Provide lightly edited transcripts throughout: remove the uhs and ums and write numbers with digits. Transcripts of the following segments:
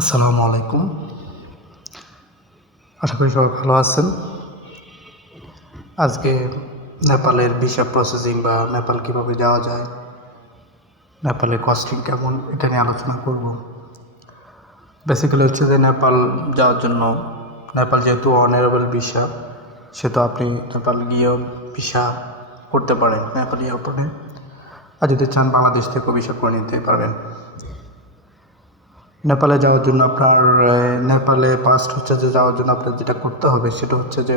আসসালামু আলাইকুম। আশা করি সবাই ভালো আছেন। আজকে নেপালের ভিসা প্রসেসিং বা নেপাল কীভাবে যাওয়া যায়, নেপালের কস্টিং কেমন, এটা নিয়ে আলোচনা করব। বেসিক্যালি হচ্ছে যে নেপাল যাওয়ার জন্য, নেপাল যেহেতু অনারেবল ভিসা, সেহেতু আপনি নেপাল গিয়েও ভিসা করতে পারেন নেপাল এয়ারপোর্টে। আর যদি চান বাংলাদেশ থেকেও ভিসা করে নিতে পারবেন। নেপালে যাওয়ার জন্য আপনার নেপালে ফার্স্ট হচ্ছে যে যাওয়ার জন্য আপনার যেটা করতে হবে সেটা হচ্ছে যে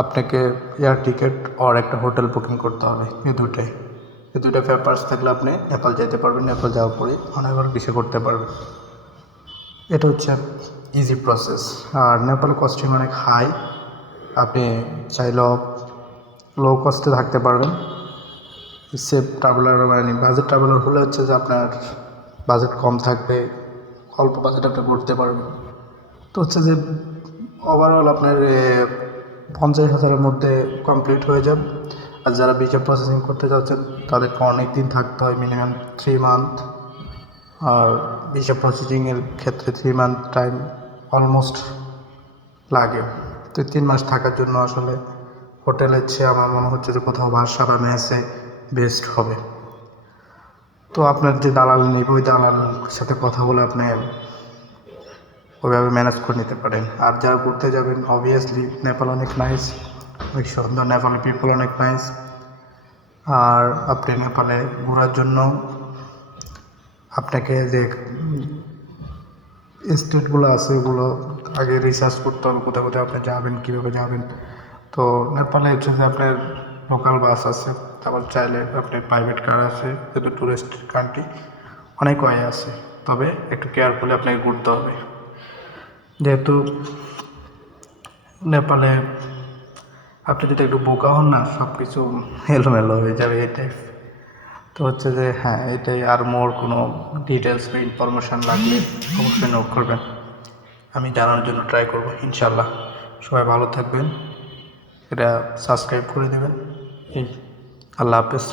আপনাকে এয়ার টিকিট আর একটা হোটেল বুকিং করতে হবে। এই দুইটা পেপারস থাকলে আপনি নেপাল যেতে পারবেন। নেপাল যাওয়ার পরে অনেকবার ভিসা করতে পারবেন। এটা হচ্ছে ইজি প্রসেস। আর নেপালের কস্টিং অনেক হাই। আপনি চাইলেও লো কস্টে থাকতে পারবেন। সেফ ট্রাভেলার মানে বাজেট ট্রাভেলার হলে হচ্ছে যে আপনার বাজেট কম থাকবে, অল্প বাজেট আপনি করতে পারবেন। তো হচ্ছে যে ওভারঅল আপনার 50,000-এর মধ্যে কমপ্লিট হয়ে যাবে। আর যারা ভিসা প্রসেসিং করতে যাচ্ছেন তাদেরকে অনেক দিন থাকতে হয়, মিনিমাম 3 মান্থ। আর ভিসা প্রসেসিংয়ের ক্ষেত্রে 3 মান্থ টাইম অলমোস্ট লাগে। তো 3 মাস থাকার জন্য আসলে হোটেলের চেয়ে আমার মনে হচ্ছে যে কোথাও বাসা বা মেসে বেস্ট হবে। তো আপনার যে দালাল নেবে ওই দালালের সাথে কথা বলে আপনি ওইভাবে ম্যানেজ করে নিতে পারেন। আর যারা ঘুরতে যাবেন অবভিয়াসলি নেপাল অনেক নাইস, অনেক সুন্দর, নেপালের পিপল অনেক নাইস। আর আপনি নেপালে ঘোরার জন্য আপনাকে যে স্টেটগুলো আছে ওগুলো আগে রিসার্চ করতে হবে, কোথায় কোথায় আপনি যাবেন, কীভাবে যাবেন। তো নেপালে হচ্ছে যে আপনার লোকাল বাস আছে, তারপর চাইলে আপনার প্রাইভেট কার আছে, যেহেতু টুরিস্ট কান্ট্রি অনেক ওয়ে আছে। তবে একটু কেয়ারফুলি আপনাকে ঘুরতে হবে, যেহেতু নেপালে আপনি যদি একটু বোকা হন না সব কিছু এলোমেলো হয়ে যাবে এই টাইপ। তো হচ্ছে যে হ্যাঁ, এটাই। আর মোর কোনো ডিটেলস বা ইনফরমেশান লাগলে অবশ্যই নোট করবেন, আমি জানার জন্য ট্রাই করবো ইনশাল্লাহ। সবাই ভালো থাকবেন, এটা সাবস্ক্রাইব করে দেবেন। আল্লাহ হাফেজ।